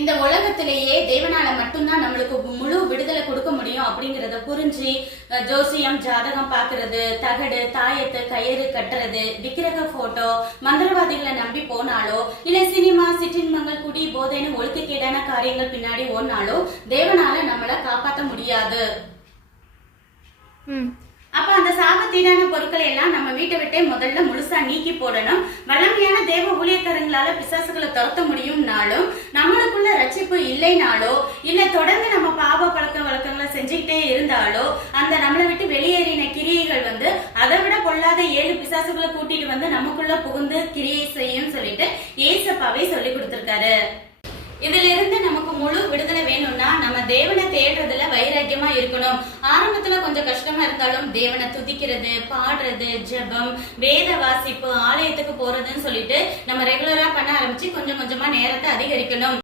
இந்த உலகத்திலேயே தேவனால மட்டும்தான் நம்மளுக்கு முழு விடுதலை கொடுக்க முடியும் அப்படிங்கறத புரிஞ்சு ஜோசியம், ஜாதகம் பாக்குறது, தகடு, தாயத்து, கயிறு கட்டுறது, விக்கிரக போட்டோ, மந்திரவாதிகளை நம்பி போனாலோ, இல்ல சினிமா, சிற்றின்பங்கள், குடி, போதைன்னு ஒழுக்கக்கேடான காரியங்கள் பின்னாடி ஓடினாலோ தேவனால நம்மள காப்பாற்ற முடியாது. அப்ப அந்த சாபத்தீடான பொருட்களை எல்லாம் நம்ம வீட்டை விட்டே முதல்ல முழுசா நீக்கி போடணும். வல்லமையான தேவ ஊழியக்காரங்களால பிசாசுகளை துரத்த முடியும்னாலும், நம்மளுக்குள்ள ரட்சிப்பு இல்லைனாலோ, இல்ல தொடர்ந்து நம்ம பாவ பழக்க வழக்கங்களை செஞ்சுக்கிட்டே இருந்தாலோ, அந்த நம்மளை விட்டு வெளியேறின கிரியைகள் அதை விட பொல்லாத 7 பிசாசுகளை கூட்டிட்டு நமக்குள்ள புகுந்து கிரியை செய்யும் சொல்லிட்டு ஏசப்பாவே சொல்லி கொடுத்திருக்காரு. இதுல இருந்து நமக்கு முழு விடுதலை வேணும்னா நம்ம தேவனை தேடுறதுல வைராக்கியமா இருக்கணும். ஆரம்பத்துல கொஞ்சம் கஷ்டமா இருந்தாலும் தேவனை துதிக்கிறது, பாடுறது, ஜெபம், வேத வாசிப்பு, ஆலயத்துக்கு போறதுன்னு சொல்லிட்டு நம்ம ரெகுலரா பண்ண ஆரம்பிச்சு கொஞ்சம் கொஞ்சமா நேரத்தை அதிகரிக்கணும்.